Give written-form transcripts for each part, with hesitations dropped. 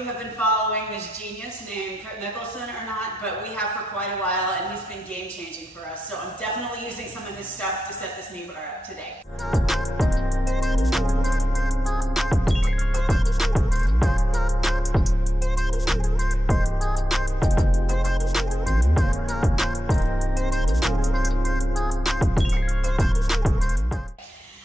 you have been following this genius named Priit Mihkelson or not, but we have for quite a while, and he's been game-changing for us. So I'm definitely using some of his stuff to set this knee bar up today.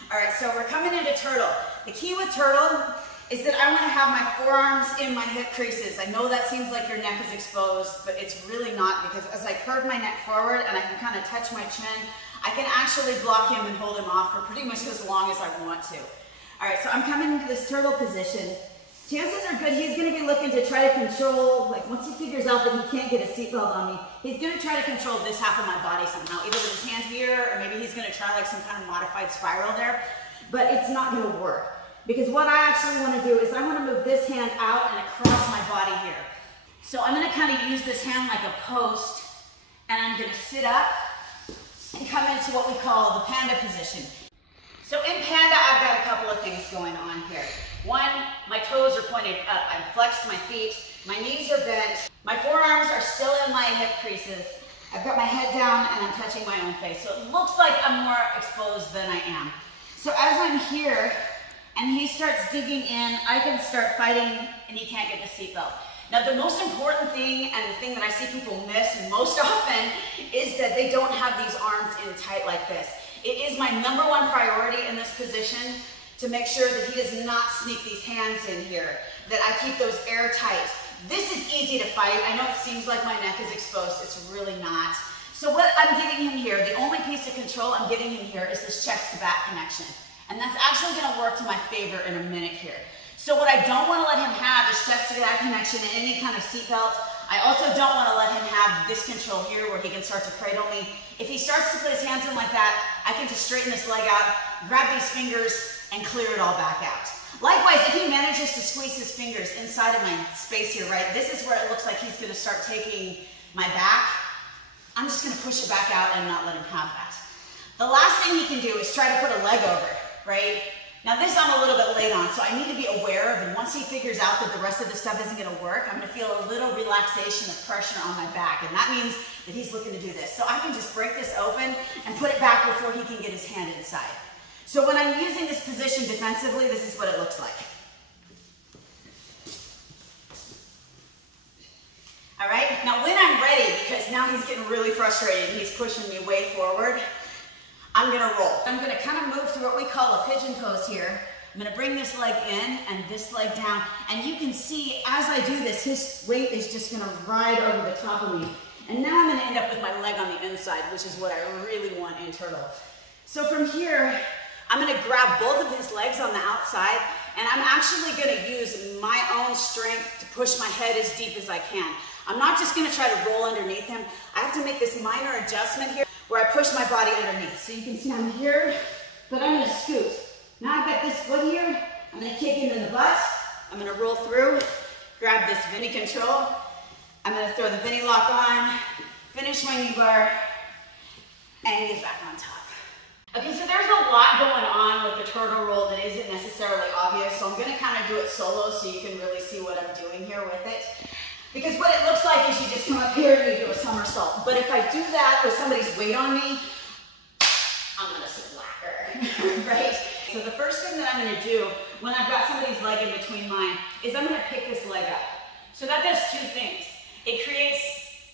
All right, so we're coming into turtle. The key with turtle is that I want to have my forearms in my hip creases. I know that seems like your neck is exposed, but it's really not, because as I curve my neck forward and I can kind of touch my chin, I can actually block him and hold him off for pretty much as long as I want to. All right, so I'm coming into this turtle position. Chances are good he's going to be looking to try to control, like once he figures out that he can't get a seatbelt on me, he's going to try to control this half of my body somehow, either with his hands here, or maybe he's going to try like some kind of modified spiral there, but it's not going to work. Because what I actually want to do is I want to move this hand out and across my body here. So I'm going to kind of use this hand like a post, and I'm going to sit up and come into what we call the Panda Position. So in Panda, I've got a couple of things going on here. One, my toes are pointed up. I've flexed my feet. My knees are bent. My forearms are still in my hip creases. I've got my head down and I'm touching my own face. So it looks like I'm more exposed than I am. So as I'm here, and he starts digging in, I can start fighting, and he can't get the seatbelt. Now, the most important thing, and the thing that I see people miss most often, is that they don't have these arms in tight like this. It is my #1 priority in this position to make sure that he does not sneak these hands in here, that I keep those airtight. This is easy to fight. I know it seems like my neck is exposed. It's really not. So what I'm giving him here, the only piece of control I'm giving him here is this chest to back connection. And that's actually going to work to my favor in a minute here. So what I don't want to let him have is chest to back connection and any kind of seatbelt. I also don't want to let him have this control here where he can start to cradle me. If he starts to put his hands in like that, I can just straighten this leg out, grab these fingers, and clear it all back out. Likewise, if he manages to squeeze his fingers inside of my space here, right, this is where it looks like he's going to start taking my back. I'm just going to push it back out and not let him have that. The last thing he can do is try to put a leg over. Right? Now this I'm a little bit late on, so I need to be aware of, and once he figures out that the rest of the stuff isn't going to work, I'm going to feel a little relaxation of pressure on my back, and that means that he's looking to do this. So I can just break this open and put it back before he can get his hand inside. So when I'm using this position defensively, this is what it looks like. All right? Now when I'm ready, because now he's getting really frustrated and he's pushing me way forward, I'm going to roll. I'm going to kind of move through what we call a pigeon pose here. I'm going to bring this leg in and this leg down. And you can see as I do this, his weight is just going to ride over the top of me. And now I'm going to end up with my leg on the inside, which is what I really want in turtle. So from here, I'm going to grab both of his legs on the outside, and I'm actually going to use my own strength to push my head as deep as I can. I'm not just going to try to roll underneath him. I have to make this minor adjustment here, where I push my body underneath. So you can see I'm here, but I'm going to scoot. Now I've got this foot here. I'm going to kick him in the butt. I'm going to roll through, grab this Bendy control. I'm going to throw the Bendy lock on, finish my knee bar, and get back on top. Okay, so there's a lot going on with the turtle roll that isn't necessarily obvious, so I'm going to kind of do it solo so you can really see what I'm doing here with it. Because what it looks like is you just come up here and you do a somersault. But if I do that with somebody's weight on me, I'm going to slacker, right? So the first thing that I'm going to do when I've got somebody's leg in between mine is I'm going to pick this leg up. So that does two things. It creates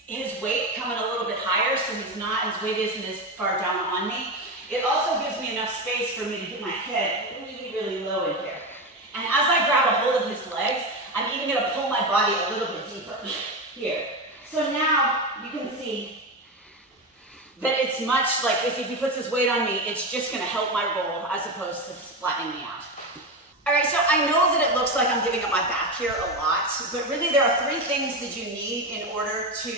his weight coming a little bit higher so his weight isn't as far down on me. It also gives me enough space for me to get my head really, really low in here. And as I grab a hold of his legs, I'm even going to pull my body a little bit deeper here. So now you can see that it's much like if he puts his weight on me, it's just going to help my roll as opposed to flattening me out. All right, so I know that it looks like I'm giving up my back here a lot, but really there are 3 things that you need in order to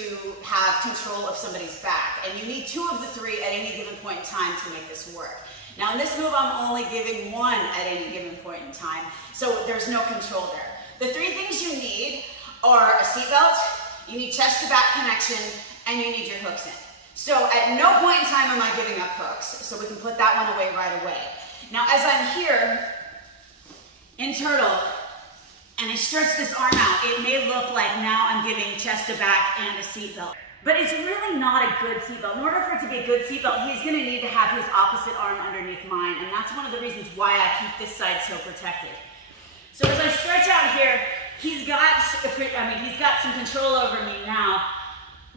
have control of somebody's back. And you need 2 of the 3 at any given point in time to make this work. Now in this move, I'm only giving 1 at any given point in time, so there's no control there. The 3 things you need are a seatbelt, you need chest to back connection, and you need your hooks in. So at no point in time am I giving up hooks, so we can put that one away right away. Now as I'm here in turtle, and I stretch this arm out, it may look like now I'm giving chest to back and a seatbelt. But it's really not a good seatbelt. In order for it to be a good seatbelt, he's gonna need to have his opposite arm underneath mine, and that's one of the reasons why I keep this side so protected. So as I stretch out here, he's got some control over me now,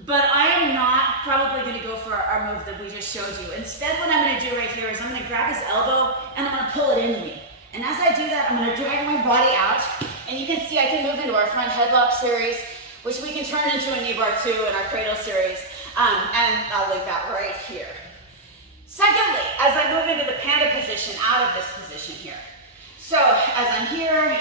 but I am not probably gonna go for our move that we just showed you. Instead, what I'm gonna do right here is I'm gonna grab his elbow and I'm gonna pull it into me. And as I do that, I'm gonna drag my body out, and you can see I can move into our front headlock series, which we can turn into a Kneebar too in our cradle series, and I'll leave that right here. Secondly, as I move into the Panda position, out of this position here. So as I'm here,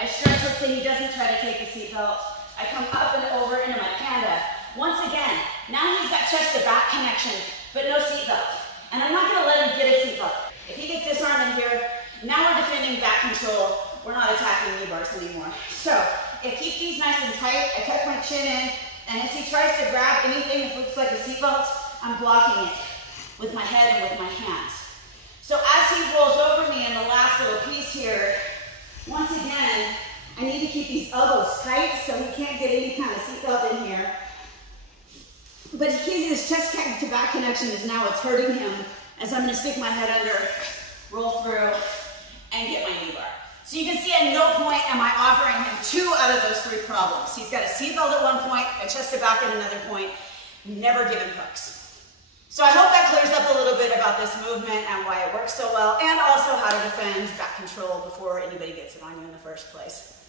I stretch, let's say he doesn't try to take the seatbelt, I come up and over into my Panda. Once again, now he's got chest to back connection, but no seatbelt. And I'm not gonna let him get a seatbelt. If he gets this arm in here, now we're defending back control. We're not attacking knee bars anymore. So I keep these nice and tight. I tuck my chin in, and as he tries to grab anything that looks like a seatbelt, I'm blocking it with my head and with my hands. So as he rolls over me in the last little piece here, once again, I need to keep these elbows tight so he can't get any kind of seatbelt in here. But his chest to back connection is now what's hurting him, as I'm going to stick my head under, roll through, and get my knee bar. So you can see at no point am I offering him 2 out of those 3 problems. He's got a seatbelt at one point, a chest to back at another point, never given hooks. So I hope that clears up a little bit about this movement and why it works so well, and also how to defend back control before anybody gets it on you in the first place.